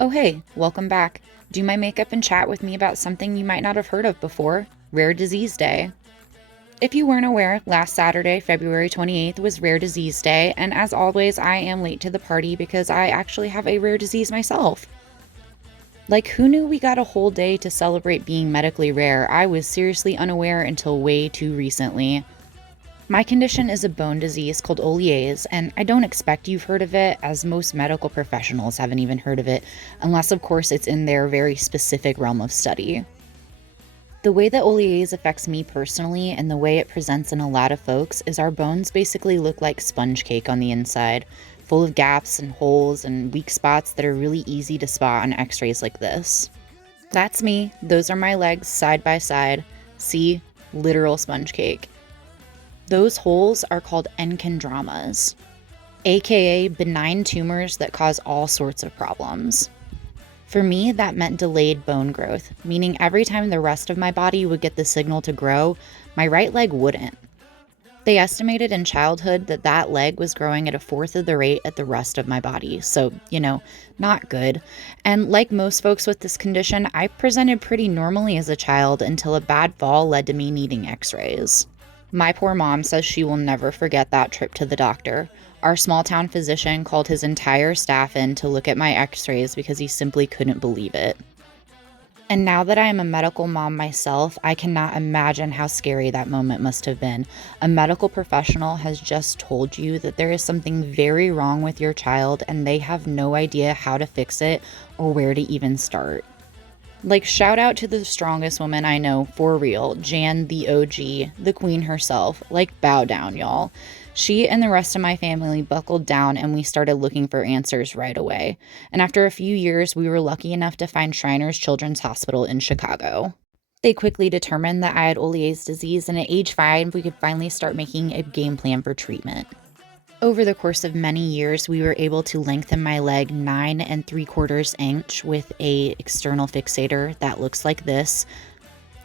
Oh hey, welcome back. Do my makeup and chat with me about something you might not have heard of before, Rare Disease Day. If you weren't aware, last Saturday, February 28th, was Rare Disease Day, and as always, I am late to the party because I actually have a rare disease myself. Like, who knew we got a whole day to celebrate being medically rare? I was seriously unaware until way too recently. My condition is a bone disease called Olliers, and I don't expect you've heard of it, as most medical professionals haven't even heard of it, unless, of course, it's in their very specific realm of study. The way that Olliers affects me personally and the way it presents in a lot of folks is our bones basically look like sponge cake on the inside, full of gaps and holes and weak spots that are really easy to spot on x-rays like this. That's me. Those are my legs side by side. See? Literal sponge cake. Those holes are called enchondromas, aka benign tumors that cause all sorts of problems. For me, that meant delayed bone growth, meaning every time the rest of my body would get the signal to grow, my right leg wouldn't. They estimated in childhood that that leg was growing at a fourth of the rate at the rest of my body, so, not good. And like most folks with this condition, I presented pretty normally as a child until a bad fall led to me needing x-rays. My poor mom says she will never forget that trip to the doctor. Our small town physician called his entire staff in to look at my x-rays because he simply couldn't believe it. And now that I am a medical mom myself, I cannot imagine how scary that moment must have been. A medical professional has just told you that there is something very wrong with your child and they have no idea how to fix it or where to even start. Like, shout out to the strongest woman I know, for real, Jan the OG, the queen herself. Like, bow down, y'all. She and the rest of my family buckled down and we started looking for answers right away. And after a few years, we were lucky enough to find Shriners Children's Hospital in Chicago. They quickly determined that I had Olliers disease, and at age 5, we could finally start making a game plan for treatment. Over the course of many years, we were able to lengthen my leg 9 3/4 inch with a external fixator that looks like this.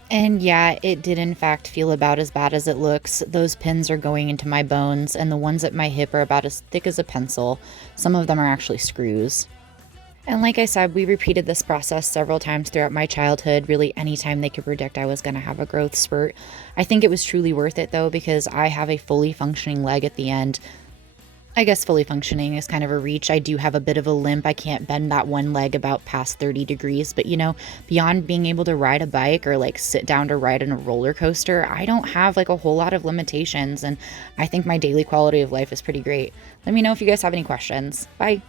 And yeah, it did in fact feel about as bad as it looks. Those pins are going into my bones, and the ones at my hip are about as thick as a pencil. Some of them are actually screws. And like I said, we repeated this process several times throughout my childhood, really anytime they could predict I was going to have a growth spurt. I think it was truly worth it though, because I have a fully functioning leg at the end. I guess fully functioning is kind of a reach. I do have a bit of a limp. I can't bend that one leg about past 30 degrees. But, beyond being able to ride a bike or like sit down to ride in a roller coaster, I don't have like a whole lot of limitations. And I think my daily quality of life is pretty great. Let me know if you guys have any questions. Bye.